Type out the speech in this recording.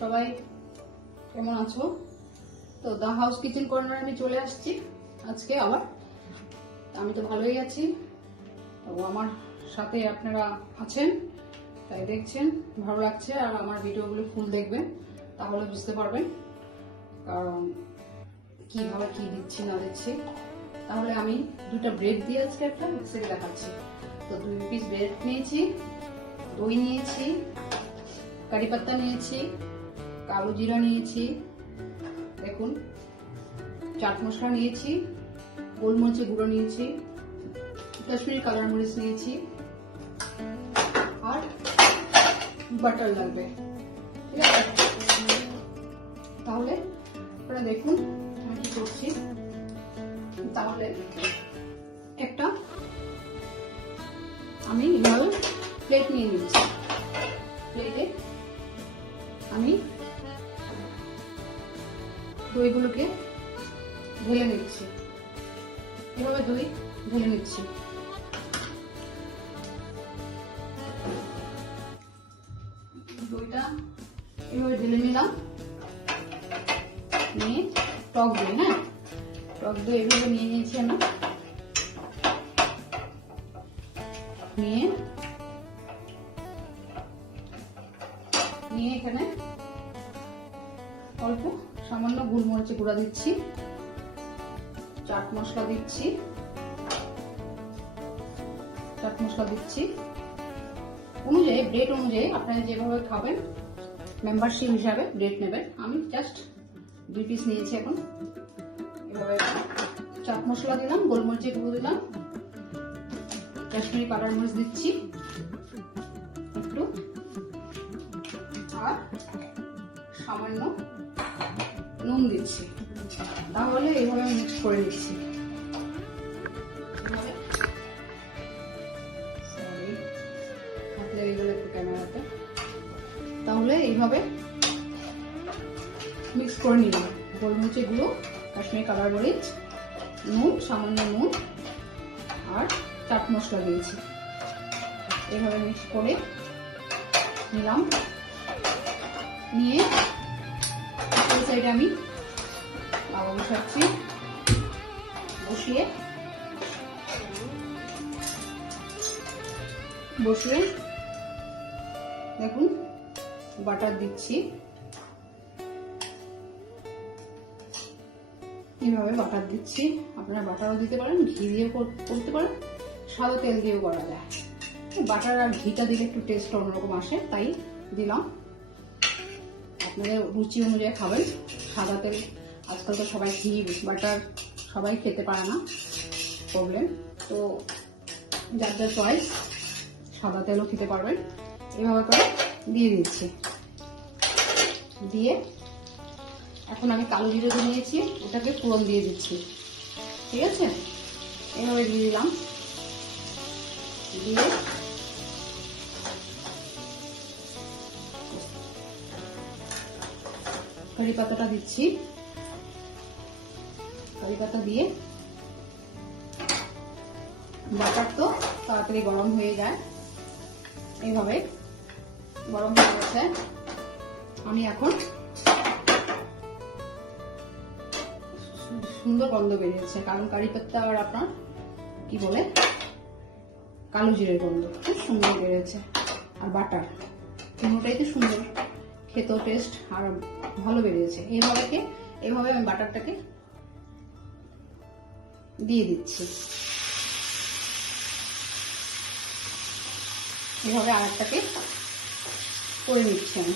সবাই কেমন আছো? তো দা হাউস কিচেন কর্নার আমি চলে আসছি আজকে আবার। আমি তো ভালোই আছি, তো আমার সাথে আপনারা আছেন, তাই দেখছেন, ভালো লাগছে। আর আমার ভিডিওগুলো ফুল দেখবেন, তাহলে বুঝতে পারবেন কারণ কিভাবে কি দিচ্ছি না দিচ্ছি। তাহলে আমি দুটা ব্রেড দিয়ে আজকে একটা রেসিপি দেখাচ্ছি। তো 2 পিস ব্রেড নিয়েছি, দই নিয়েছি, কারি পাত্তা নিয়েছি, কালো জিরা নিয়েছি, দেখুন চাট মশলা নিয়েছি, গোলমরিচের গুঁড়ো নিয়েছি, কাশ্মীরি কালার মরিচ নিয়েছি, আর বাটার লাগবে। ঠিক আছে, তাহলে আপনারা দেখুন আমি কি করছি। তাহলে একটা আমি এভাবে প্লেট নিয়ে নিচ্ছি, প্লেটে আমি দইগুলোকে ঢেলে নিচ্ছি, এভাবে দই ঢেলে নিচ্ছি। দইটা এভাবে ঢেলে নিলাম, নিয়ে টক দই, হ্যাঁ টক দই এভাবে নিয়ে নিয়েছি আমি। নিয়ে এখানে অল্প সামান্য গোলমরিচের গুঁড়া দিচ্ছি, চাট মশলা দিচ্ছি, অনুযায়ী ব্রেড অনুযায়ী আপনারা যেভাবে খাবেন মেম্বারশিপ হিসাবে ব্রেড নেবেন। আমি জাস্ট 2 পিস নিয়েছি। এখন এভাবে চাট মশলা দিলাম, গোলমরিচের গুঁড়ো দিলাম, কাশ্মীরি কালার মরিচ দিচ্ছি একটু, আর সামান্য নুন দিচ্ছি। তাহলে এইভাবে মিক্স করে নিচ্ছি। ক্যামেরাতে তাহলে এইভাবে মিক্স করে নিলাম। গোলমরিচের গুঁড়ো, কাশ্মীরি কালার মরিচ, নুন, সামান্য নুন আর চাট মশলা দিয়েছি। এইভাবে মিক্স করে নিলাম। নিয়ে এই সাইডে আমি আবার বসাচ্ছি, বসিয়ে দেখুন বাটার দিচ্ছি। এইভাবে বাটার দিচ্ছি। আপনারা বাটারও দিতে পারেন, ঘি দিয়েও করতে পারেন, সাদা তেল দিয়েও করা যায়। বাটার আর ঘিটা দিলে একটু টেস্ট অন্যরকম আসে, তাই দিলাম। আপনাদের রুচি অনুযায়ী খাবেন। সাদা তেল আজকাল তো সবাই ঘি বাটার সবাই খেতে পারে না, প্রবলেম, তো যার যার চয়েস, সাদা তেলও খেতে পারবেন। এভাবে করে দিয়ে দিচ্ছি। দিয়ে এখন আমি কালো জিরে দিয়ে নিয়েছি, ওটাকে ফোড়ন দিয়ে দিচ্ছি। ঠিক আছে, এভাবে দিয়ে দিলাম। দিয়ে কারি পাতাটা দিচ্ছি। কারি পাতা দিয়ে বাটার তো তাড়াতাড়ি গরম হয়ে যায়। এইভাবে গরম হয়ে গেছে। আমি এখন সুন্দর গন্ধ বেরিয়েছে, কারণ কারি পাতা আর আপনার কি বলে কালো জিরের গন্ধ খুব সুন্দর বেরিয়েছে। আর বাটার দুটোটাই তো সুন্দর, খেতেও টেস্ট আর ভালো বেরিয়েছে। এইভাবে আমি বাটারটাকে দিয়ে দিচ্ছি। এভাবে আরেকটাকে করে নিচ্ছি আমি।